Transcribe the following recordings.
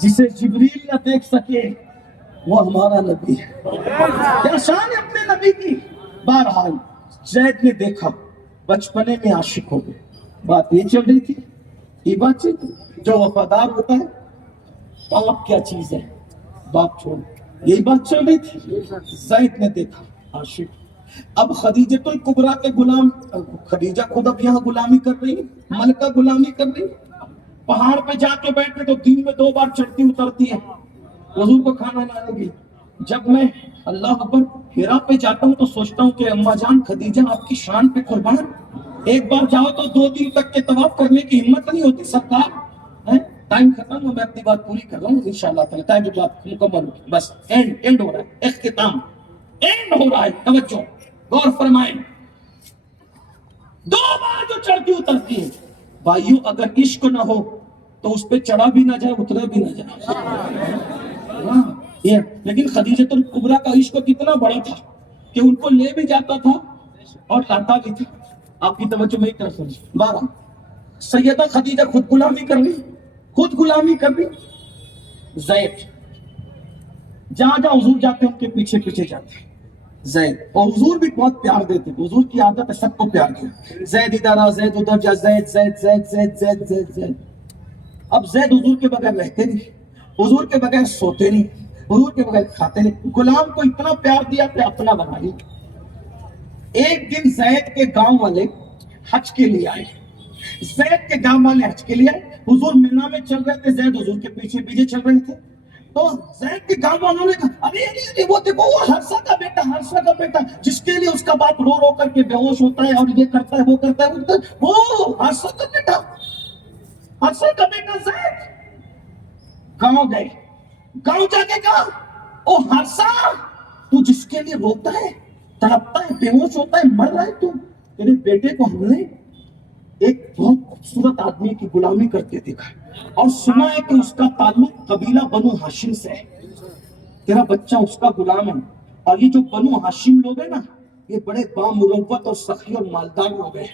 جسے جبریل نہ دیکھ سکے وہ ہمارا نبی ہے. کیا شان ہے اپنے نبی کی. بہرحال زید نے دیکھا, بچپنے میں عاشق ہو گئے. بات یہ چل رہی تھی, یہ بات چل رہی تھی. جو وفادار ہوتا ہے, باپ کیا چیز ہے, باپ چھوڑ, یہی بات چل رہی تھی. زید نے دیکھا, عاشق. اب خدیجہ الکبریٰ کے غلام, خدیجہ خود اب یہاں غلامی کر رہی, ملکہ غلامی کر رہی. پہاڑ پہ جا کے بیٹھے تو دن میں 2 بار چڑھتی اترتی ہے حضور کو کھانا لانے کی. جب میں اللہ اکبر ہیرا پہ جاتا ہوں تو سوچتا ہوں کہ اماں جان خدیجہ آپ کی شان پہ قربان, ایک بار جاؤ تو 2 دن تک کے طواف کرنے کی ہمت نہیں ہوتی سرکار. ٹائم ختم ہو, میں اپنی بات پوری کر رہا ہوں انشاءاللہ تعالی. ٹائم کی بات مکمل ہوگی, بس اینڈ ہو رہا ہے, اختتام اینڈ ہو رہا ہے. توجہ غور فرمائیں. 2 بار جو چڑھتی اترتی ہے بھائیو, اگر عشق نہ ہو تو اس پہ چڑھا بھی نہ جائے اترا بھی نہ جائے. لیکن خدیجہ الکبریٰ کا عشق کتنا بڑا تھا کہ ان کو لے بھی جاتا تھا اور لاتا بھی تھا. آپ کی توجہ میری طرف سمجھ. 12 سیدہ خدیجہ خود غلامی کر لی, خود غلامی کر لی. زید جہاں جہاں حضور جاتے ان کے پیچھے پیچھے جاتے زید, اور حضور بھی بہت پیار دیتے. حضور کی عادت ہے سب کو پیار دیا. زید ادھر آ, زید ادھر جا, زید زید زید زید زید زید زید. اب زید حضور کے بغیر رہتے نہیں, حضور کے بغیر سوتے نہیں, حضور کے بغیر کھاتے نہیں. غلام کو اتنا پیار دیا کہ اپنا بنا لی. ایک دن زید کے گاؤں والے حج کے لیے آئے, زید کے گاؤں والے حج کے لیے آئے. حضور مینا میں چل رہے تھے, زید حضور کے پیچھے پیچھے چل رہے تھے. تو زید کے گاؤں والوں نے کہا ارے وہ دیکھو وہ حرسہ کا بیٹا, حرسہ کا بیٹا, جس کے لیے اس کا باپ رو رو کر کے بے ہوش ہوتا ہے اور یہ کرتا ہے وہ کرتا ہے, وہ حرسہ کا بیٹا, حرسہ کا بیٹا زید. گاؤں گئے, گاؤں جا کے کہا او حرسہ, تو جس کے لیے روتا ہے, تڑپتا ہے, بے ہوش ہوتا ہے, مر رہا ہے, تو تیرے بیٹے کو ہم نے ایک بہت خوبصورت آدمی کی غلامی کرتے دیکھا اور سنا ہے کہ اس کا تعلق قبیلہ بنو ہاشم سے ہے. تیرا بچہ اس کا غلام ہے. اور یہ جو بنو ہاشم لوگ ہیں نا, یہ بڑے بامروت اور سخی اور مالدار لوگ ہیں,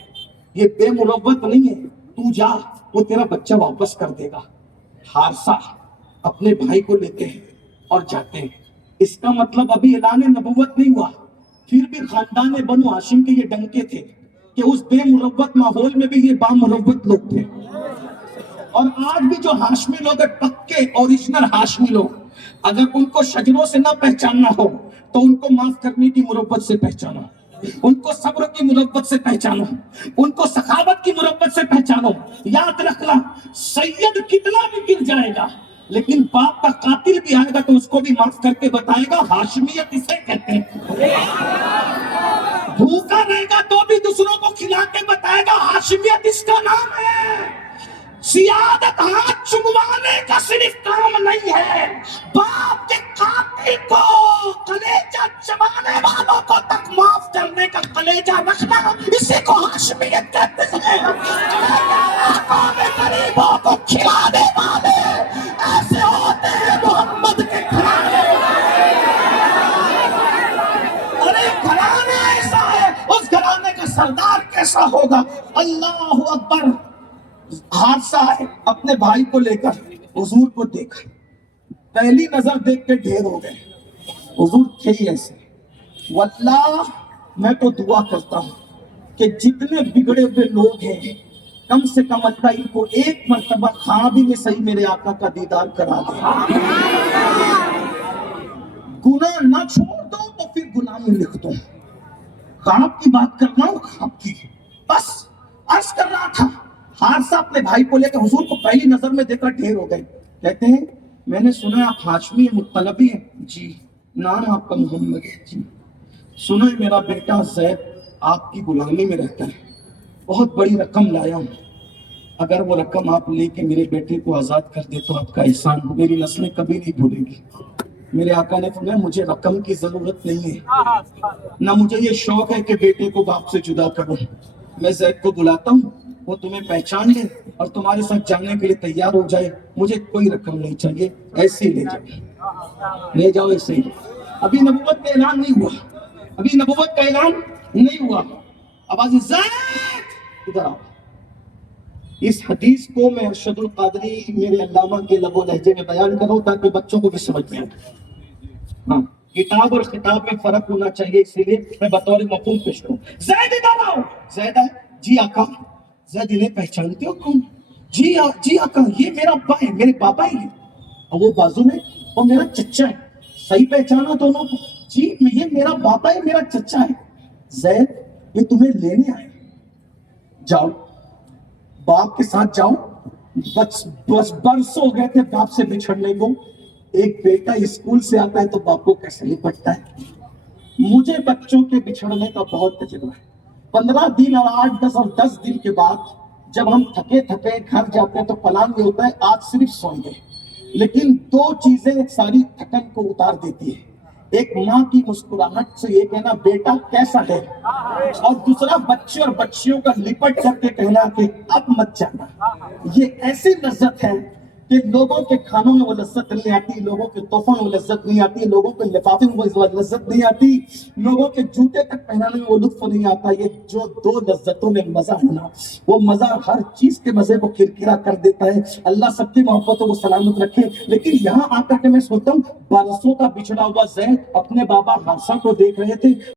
یہ بے مروت نہیں ہے. تو جا, وہ تیرا بچہ واپس کر دے گا. حارثہ اپنے بھائی کو لیتے ہیں اور جاتے ہیں. اس کا مطلب ابھی اعلان نبوت نہیں ہوا, پھر بھی خاندان بنو ہاشم کے یہ ڈنکے تھے کہ اس بے مروت ماحول میں بھی یہ بامروت لوگ تھے. اور آج بھی جو ہاشمی لوگ ہیں, پکے اوریجنل ہاشمی لوگ, اگر ان کو شجروں سے نہ پہچاننا ہو تو ان کو معاف کرنے کی مروت سے پہچانو, ان کو صبر کی مروت سے پہچانو, ان کو سخاوت کی مروت سے پہچانو. یاد رکھنا, سید کتنا بھی گر جائے گا لیکن باپ کا قاتل بھی آئے گا تو اس کو بھی معاف کر کے بتائے گا ہاشمیت اسے کہتے ہیں. بھوکا رہے گا تو بھی دوسروں کو کھلا کے بتائے گا ہاشمیت اس کا نام ہے. سیادت ہاتھ چموانے کا صرف کام نہیں ہے, باپ کے قاتل کو کلیجہ چبانے والوں کو تک معاف کرنے کا کلیجہ رکھنا, اسی کو ہاشمیت کہتے ہیں. غریبوں کو کھلانے والے ایسے ہوتے ہیں محمد کے گھرانے. ارے گھرانا ایسا ہے, اس گھرانے کا سردار کیسا ہوگا. اللہ اکبر. حادثہ ہے, اپنے بھائی کو لے کر حضور کو دیکھا, پہلی نظر دیکھ کے ڈھیر ہو گئے. حضور تھے ہی ایسے. واللہ میں تو دعا کرتا ہوں کہ جتنے بگڑے ہوئے لوگ ہیں کم سے کم اللہ ان کو ایک مرتبہ خواب میں صحیح میرے آقا کا دیدار کرا دے. گناہ نہ چھوڑ دو تو پھر غلامی لکھ دو. خواب کی بات کر رہا ہوں, خواب کی. بس عرض کر رہا تھا, حارثہ اپنے بھائی کو لے کے حضور کو پہلی نظر میں دیکھ کر ڈھیر ہو گئے. کہتے ہیں میں نے سنا آپ ہاشمی مطلبی ہیں. جی. نام آپ کا محمد ہے. جی. سنا ہے میرا بیٹا زید آپ کی غلامی میں رہتا ہے, بہت بڑی رقم لایا ہوں, اگر وہ رقم آپ لے کے میرے بیٹے کو آزاد کر دے تو آپ کا احسان میری نسلیں کبھی نہیں بھولیں گی. میرے آقا نے فرمایا مجھے رقم کی ضرورت نہیں ہے, نہ مجھے یہ شوق ہے کہ بیٹے کو باپ سے جدا کروں. میں زید کو بلاتا ہوں, وہ تمہیں پہچان لے اور تمہارے ساتھ جانے کے لیے تیار ہو جائے. مجھے کوئی رقم نہیں چاہیے, ایسے ہی لے جاؤ, لے جاؤ ایسے ہی. ابھی نبوت کا اعلان نہیں ہوا, ابھی نبوت کا اعلان نہیں ہوا. اب آج زید ادھر آؤ. اس حدیث کو میں ارشد القادری میرے علامہ کے لب و لہجے میں بیان کروں تاکہ بچوں کو بھی سمجھ میں آئے. ہاں کتاب اور خطاب میں فرق ہونا چاہیے، اسی لیے میں بطور مفہوم پیش کروں. زید ادھر آؤ. زید ہے جی آقا. زید انہیں پہچانتے ہو کون؟ جی جی آقا یہ میرا ابا ہے، میرے پاپا ہی ہے. اور وہ بازو میں وہ میرا چچا ہے. صحیح پہچانا دونوں کو؟ جی یہ میرا باپا ہے، میرا چچا ہے. زید یہ تمہیں لینے آئے، جاؤ باپ کے ساتھ جاؤ. بس برسوں ہو گئے تھے باپ سے بچھڑنے کو. ایک بیٹا اسکول سے آتا ہے تو باپ کو کیسے نپٹتا ہے. مجھے بچوں کے بچھڑنے کا بہت تجربہ ہے. 15 دن اور 8 10 اور 10 دن کے بعد جب ہم تھکے گھر جاتے ہیں تو پلان میں ہوتا ہے آج صرف سوئیں گے. لیکن 2 چیزیں ساری تھکن کو اتار دیتی ہے. ایک ماں کی مسکراہٹ سے یہ کہنا بیٹا کیسا ہے، اور دوسرا بچے اور بچیوں کا لپٹ کر کے کہنا کہ اب مت جانا. یہ ایسی لذت ہے کہ لوگوں کے کھانوں میں وہ لذت نہیں آتی، لوگوں کے تحفوں میں وہ لذت نہیں آتی، لوگوں کے لفافے میں وہ لذت نہیں آتی، لوگوں کے جوتے تک پہنانے میں وہ لطف نہیں آتا. یہ جو 2 لذتوں میں مزہ ہے نا، وہ مزہ ہر چیز کے مزے کو کرکرا کر دیتا ہے. اللہ سب کی محبتوں کو سلامت رکھے. لیکن یہاں آ کر کے میں سوچتا ہوں برسوں کا بچھڑا ہوا زید اپنے بابا حادثہ کو دیکھ رہے تھے.